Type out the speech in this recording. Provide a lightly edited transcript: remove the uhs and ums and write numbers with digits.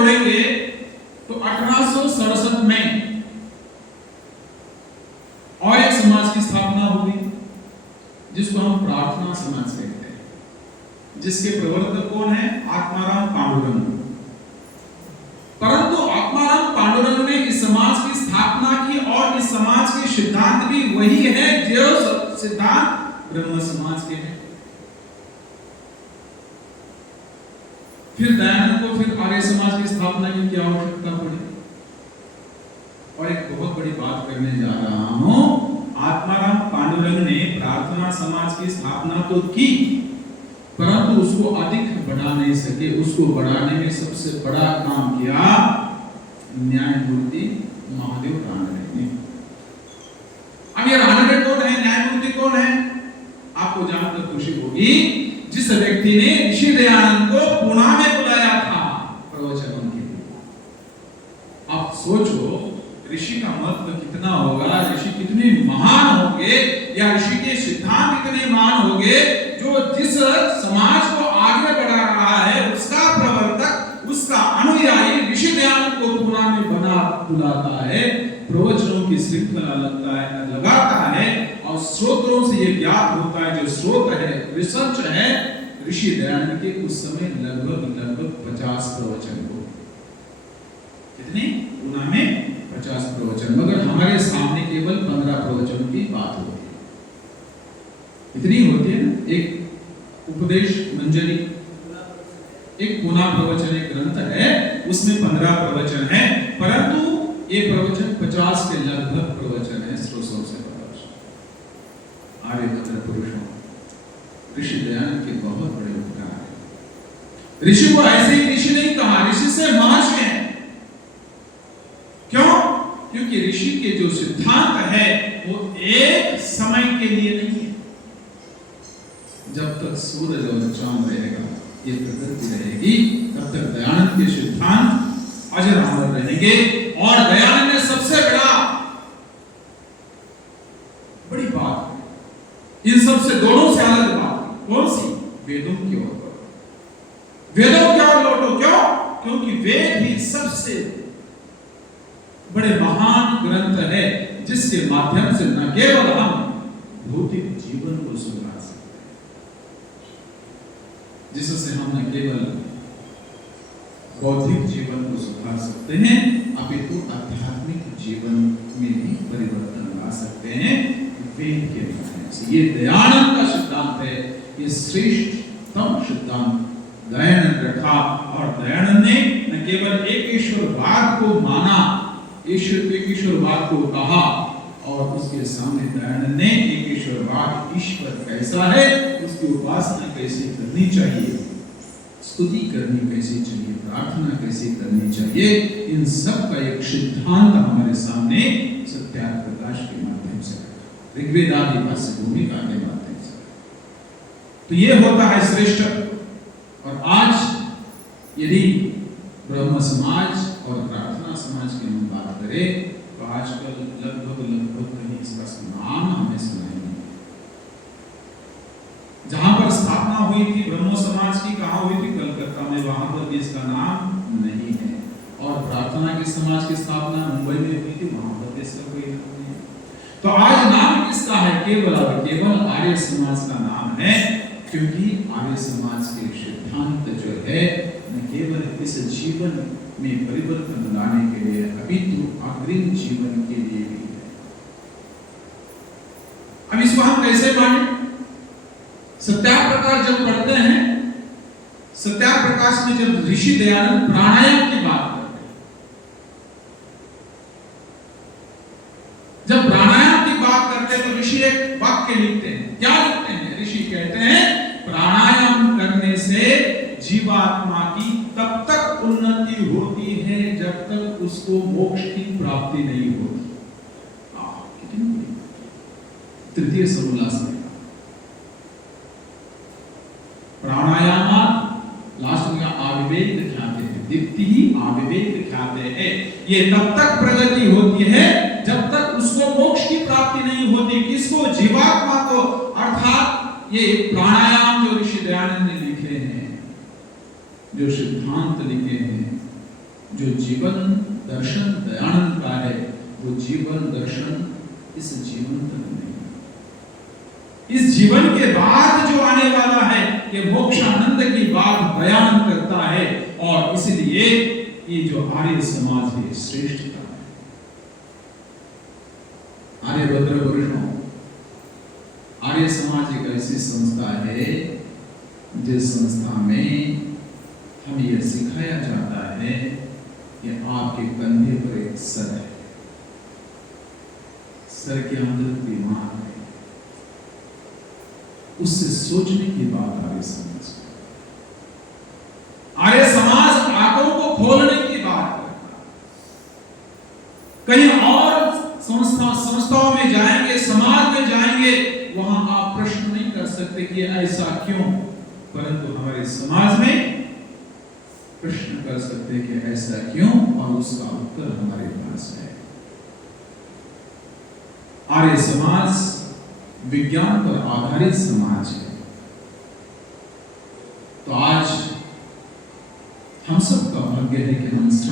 जोड़ेंगे तो 1867 में और एक समाज की स्थापना हुई जिसको हम प्रार्थना समाज कहते हैं, जिसके प्रवर्तक कौन है? आत्माराम पांडुरंग। परंतु आत्माराम पांडुरंग ने इस समाज की स्थापना की और इस समाज के सिद्धांत भी वही है जो सिद्धांत ब्रह्म समाज के हैं। फिर दयानंद को फिर आर्य समाज की स्थापना की क्या आवश्यकता पड़ी? और एक बहुत बड़ी बात करने जा रहा हूं। आत्माराम पांडुरंग ने प्रार्थना समाज की स्थापना तो की, परंतु उसको अधिक बढ़ा नहीं सके। उसको बढ़ाने में सबसे बड़ा काम किया न्यायमूर्ति महादेव रानडे ने। अब ये रानडे कौन है? न्यायमूर्ति कौन है? आपको जानकर खुशी होगी, जिस व्यक्ति ने ऋषि दयानंद को पुणे में बुलाया था प्रवचन के लिए। आप सोचो ऋषि का महत्व कितना होगा, ऋषि कितने महान होंगे, या ऋषि के सिद्धांत कितने महान होंगे, जो जिस समाज को आगे बढ़ा रहा है उसका प्रवर्तक, उसका अनुयायी ऋषि दयानंद को पुणे में बुलाता है, प्रवचनों की श्रृंखला लगाता है और स्रोतों से ये ज्ञात होता है, जो स्रोत है, रिसर्च है, ऋषि दयानंद के उस समय लगभग 50 प्रवचन हो। कितने? पुणे में 50 प्रवचन, मगर हमारे सामने केवल 15 प्रवचनों की बात होती है। इतनी होती है ना। एक उपदेश मंजरी, एक पुणे प्रवचन, एक ग्रंथ है, उसमें 15 प्रवचन है, परंतु ये प्रवचन 50 के लगभग प्रवचन है। श्रोतों से आर्यभद्र पुरुषों, ऋषि दयानंद के बहुत बड़े उपकार है। ऋषि को ऐसे ही ऋषि नहीं कहा, ऋषि से महर्षि है। क्यों? क्योंकि ऋषि के जो सिद्धांत है वो एक समय के लिए नहीं है। जब तक सूरज और चांद रहेगा, ये प्रकृति रहेगी, तब तक दयानंद के सिद्धांत अजर अमर रहेंगे। और दयानंद ने सबसे बड़ी बात, इन सबसे दोनों से अलग बात कौन सी? वेदों की ओर। वेदों की ओर लौटो। क्यों? क्योंकि वेद ही सबसे बड़े महान ग्रंथ है, जिसके माध्यम से न केवल हम भौतिक जीवन को सुधार सकते हैं, जिससे हम न केवल बौद्धिक जीवन को सुधार सकते हैं, अपितु आध्यात्मिक जीवन में भी परिवर्तन ला सकते हैं वेद के माध्यम से। ये दयानंद का सिद्धांत है, ये श्रेष्ठतम सिद्धांत दयानंद रखा। और दयानंद ने न केवल एक ईश्वरवाद को माना, ईश्वरवाद को कहा, और उसके सामने दयानंद ने एक ईश्वरवाद, ईश्वर कैसा है, उसकी उपासना कैसे करनी चाहिए, स्तुति करनी कैसे चाहिए, प्रार्थना कैसे करनी चाहिए, इन सब का एक सिद्धांत हमारे सामने सत्यार्थ प्रकाश के माध्यम से, ऋग्वेद आदि भाष्य भूमिका के माध्यम से। तो ये होता है श्रेष्ठ। और आज यदि ब्रह्म समाज और प्रार्थना समाज की हम बात करें तो आजकल लगभग कहीं इसका नाम हमें सुनाई नहीं। जहां पर स्थापना हुई थी ब्रह्म समाज की, कहां हुई थी? कलकत्ता में, वहां पर भी इसका नाम नहीं है। और प्रार्थना की समाज की स्थापना मुंबई में हुई थी, वहां पर भी इसका कोई नाम नहीं है। तो आज नाम किसका है? केवल आर्य समाज का नाम है, क्योंकि आर्य समाज के सिद्धांत जो है न केवल इस जीवन में परिवर्तन लाने के लिए, अपितु अग्रिम जीवन के लिए भी है। अब इसको हम कैसे माने? सत्यार्थ प्रकाश जब पढ़ते हैं, सत्यार्थ प्रकाश में जब ऋषि दयानंद प्राणायाम की बात करते हैं, जब प्राणायाम की बात करते हैं तो ऋषि एक वाक्य लिखते हैं। क्या लिखते हैं? ऋषि कहते हैं प्राणायाम करने से जीवात्मा की तब तक उन्नति होती है जब तक उसको मोक्ष की प्राप्ति नहीं होती। तृतीय समोल्लास में प्राणायाम लास्ट में आविवेक ख्याते हैं, दीप्ति ही आविवेक ख्याते हैं। ये तब तक प्रगति होती है जब तक उसको मोक्ष की प्राप्ति नहीं होती। किसको? जीवात्मा को। अर्थात ये प्राणायाम जो ऋषि दयानंद ने लिखे हैं, जो सिद्धांत लिखे हैं, जो जीवन दर्शन दयानंद का है वो जीवन दर्शन इस जीवन तक नहीं, इस जीवन के बाद जो आने वाला है ये मोक्षानंद की बात बयान करता है। और इसलिए ये जो आर्य समाज है श्रेष्ठता है। आर्य भद्र पुरुषों, आर्य समाज एक ऐसी संस्था है जिस संस्था में हमें यह सिखाया जाता है कि आपके कंधे पर एक सर है, सर के अंदर दिमाग है, उससे सोचने की बात आर्य समाज, आर्य समाज आंखों को खोलने की बात करता है। कहीं और संस्थाओं में जाएंगे, समाज में जाएंगे, वहां आप प्रश्न नहीं कर सकते कि ऐसा क्यों, परंतु हमारे समाज में प्रश्न कर सकते कि ऐसा क्यों, और उसका उत्तर हमारे पास है। आर्य समाज विज्ञान पर आधारित समाज है। तो आज हम सबका भाग्य है कि हम